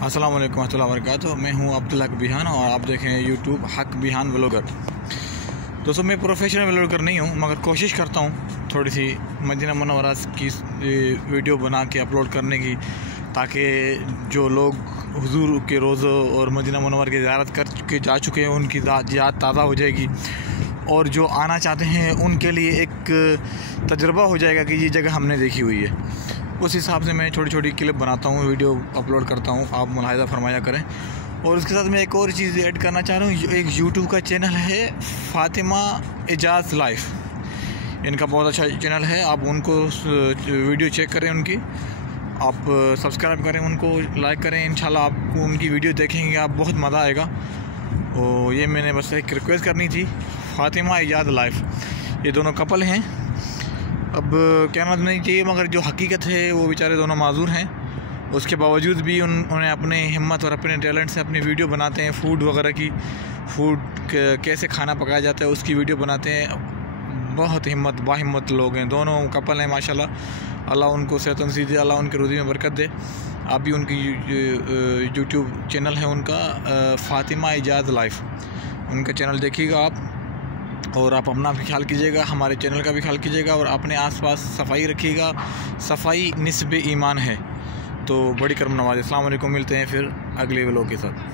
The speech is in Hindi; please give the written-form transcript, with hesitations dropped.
अस्सलाम वालेकुम रहमतुल्लाहि व बरकातुहू। मैं हूं अब्दुल हक बिहान और आप देखें यूट्यूब हक बिहान व्लॉगर। दोस्तों, मैं प्रोफेशनल व्लॉगर नहीं हूं, मगर कोशिश करता हूं थोड़ी सी मदीना मुनव्वरा की वीडियो बना के अपलोड करने की, ताकि जो लोग हुजूर के रोज़ों और मदीना मुनव्वरा की ज़ियारत कर के जा चुके हैं उनकी याद ताज़ा हो जाएगी, और जो आना चाहते हैं उनके लिए एक तजुर्बा हो जाएगा कि ये जगह हमने देखी हुई है। उस हिसाब से मैं छोटी छोटी क्लिप बनाता हूँ, वीडियो अपलोड करता हूँ, आप मुलाहिज़ा फरमाया करें। और उसके साथ मैं एक और चीज़ ऐड करना चाह रहा हूँ। एक यूट्यूब का चैनल है फ़ातिमा एजाज़ लाइफ, इनका बहुत अच्छा चैनल है, आप उनको वीडियो चेक करें, उनकी आप सब्सक्राइब करें, उनको लाइक करें। इंशाल्लाह आपको उनकी वीडियो देखेंगे आप, बहुत मज़ा आएगा। और ये मैंने बस एक रिक्वेस्ट करनी थी, फ़ातिमा एजाज़ लाइफ, ये दोनों कपल हैं। अब कहना तो नहीं चाहिए, मगर जो हकीकत है वो बेचारे दोनों माजूर हैं। उसके बावजूद भी उन्हें अपने हिम्मत और अपने टैलेंट से अपनी वीडियो बनाते हैं, फूड वगैरह की, कैसे खाना पकाया जाता है उसकी वीडियो बनाते हैं। बहुत बाहिम्मत लोग हैं, दोनों कपल हैं माशाल्लाह। अल्लाह उनको सेहत नसीब दे, अल्लाह उनके रोज़ी में बरकत दे। आप भी उनकी यूट्यूब चैनल है उनका फ़ातिमा एजाज़ लाइफ, उनका चैनल देखिएगा आप, और आप अपना भी ख्याल कीजिएगा, हमारे चैनल का भी ख्याल कीजिएगा, और अपने आसपास सफाई रखिएगा। सफाई निस्बे ईमान है, तो बड़ी करम नवाज़। अस्सलाम वालेकुम, मिलते हैं फिर अगले व्लॉग के साथ।